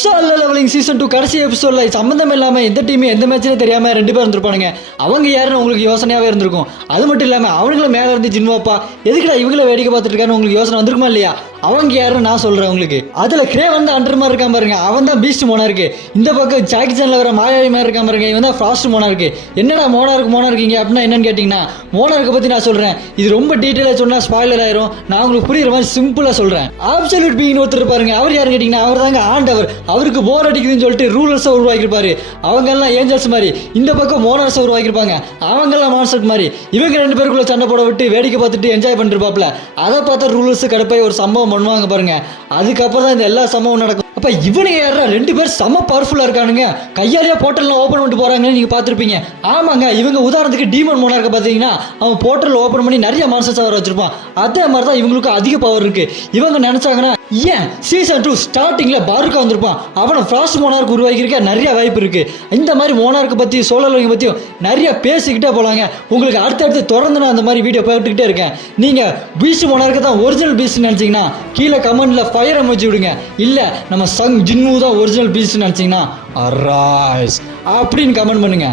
Solo levelling season 2 கடைசி எபிசோட்ல சம்பந்தம் இல்லாம எந்த டீம் எந்த மேட்ச்னே தெரியாம ரெண்டு பேர் இருந்திருப்பானுங்க. அவங்க யாருன்னு உங்களுக்கு யோசனையாவே இருந்திருக்கும். அது மட்டும் இல்லாம அவங்களும் மேல இருந்து ஜின்வாப்பா எதுக்குடா இவங்கள வேடிக்கை பார்த்துட்டு இருக்கான்னு உங்களுக்கு யோசனை வந்திருக்குமா இல்லையா? அவங்க யாருன்னு நான் சொல்றேன் உங்களுக்கு. அதுல கிரே வந்து அண்டர் மாதிரி இருக்காம பாருங்க, அவன் தான் பீஸ்ட் மோனார்க்கு. இந்த பக்கம் ஜாக்கி சான்ல வர மாயாவி மாதிரி இருக்காம பாருங்க, இவன் தான் ஃபாஸ்ட் மோனார்க்கு. என்னடா மோனார்க்கு அப்படின்னா என்னன்னு கேட்டீங்கன்னா, மோனார்க்கை பத்தி நான் சொல்றேன். இது ரொம்ப டீட்டெயிலா சொன்னா ஸ்பாயிலர் ஆயிரும். நான் உங்களுக்கு புரியுற மாதிரி சிம்பிளா சொல்றேன். அப்சல்யூட் பீயிங் ஒருத்தர் பாருங்க, அவர் யாரு கேட்டீங்கன்னா அவர் தாங்க ஆண்டவர். அவருக்கு போர் அடிக்குதுன்னு சொல்லிட்டு ரூலர்ஸை உருவாக்கிருப்பாரு. அவங்க எல்லாம் ஏஞ்சல்ஸ் மாதிரி, இந்த பக்கம் மோனார்ஸை உருவாக்கிருப்பாங்க. அவங்க எல்லாம் மான்ஸ்டர் மாதிரி. இவங்க ரெண்டு பேருக்குள்ள சண்டை போட விட்டு வேடிக்கை பார்த்துட்டு என்ஜாய் பண்ணிருப்பாப்ல. அதை பார்த்தா ரூலர்ஸ் கடுப்பாய் ஒரு சம்பவம் பண்ணுவாங்க பாருங்க. அதுக்கப்புறம் தான் இந்த எல்லா சம்பவம் நடக்கும். அப்ப இவனுங்க யாரா ரெண்டு பேர் செம பவர்ஃபுல்லா இருக்கானுங்க, கையாலேயே போர்ட்டல்லாம் ஓப்பன் பண்ணிட்டு போறாங்கன்னு நீங்க பார்த்துருப்பீங்க. ஆமாங்க, இவங்க உதாரணத்துக்கு டீமன் மோனார்க்க பார்த்தீங்கன்னா அவன் போர்ட்டல் ஓப்பன் பண்ணி நிறைய மான்ஸ்டர்ஸ் வர வச்சிருப்பான். அதே மாதிரி தான் இவங்களுக்கு அதிக பவர் இருக்கு. இவங்க நினைச்சாங்கன்னா ஏன் சீசன் 2 ஸ்டார்டிங்ல பாருக்கா வந்திருப்பான், அவனை ஃப்ராஸ்ட் மோனார்க் உருவாக்கியிருக்க நிறைய வாய்ப்பு இருக்கு. இந்த மாதிரி மோனார்க்கு பத்தி சோழலவங்க பத்தியும் நிறைய பேசிக்கிட்டே போலாங்க. உங்களுக்கு அடுத்தடுத்து தொடர்ந்து நான் அந்த மாதிரி வீடியோ போட்டுக்கிட்டே இருக்கேன். நீங்க பீஸ்ட் மோனார்க்கு தான் ஒரிஜினல் பீஸ்ட் நினைச்சீங்கன்னா கீழே கமெண்ட்ல ஃபயர் எமோஜி விடுங்க. இல்ல நம்ம சங் ஜின்னு தான் ஒரிஜினல் பீஸ்ட் நினைச்சீங்கன்னா அரைஸ் அப்படின்னு கமெண்ட் பண்ணுங்க.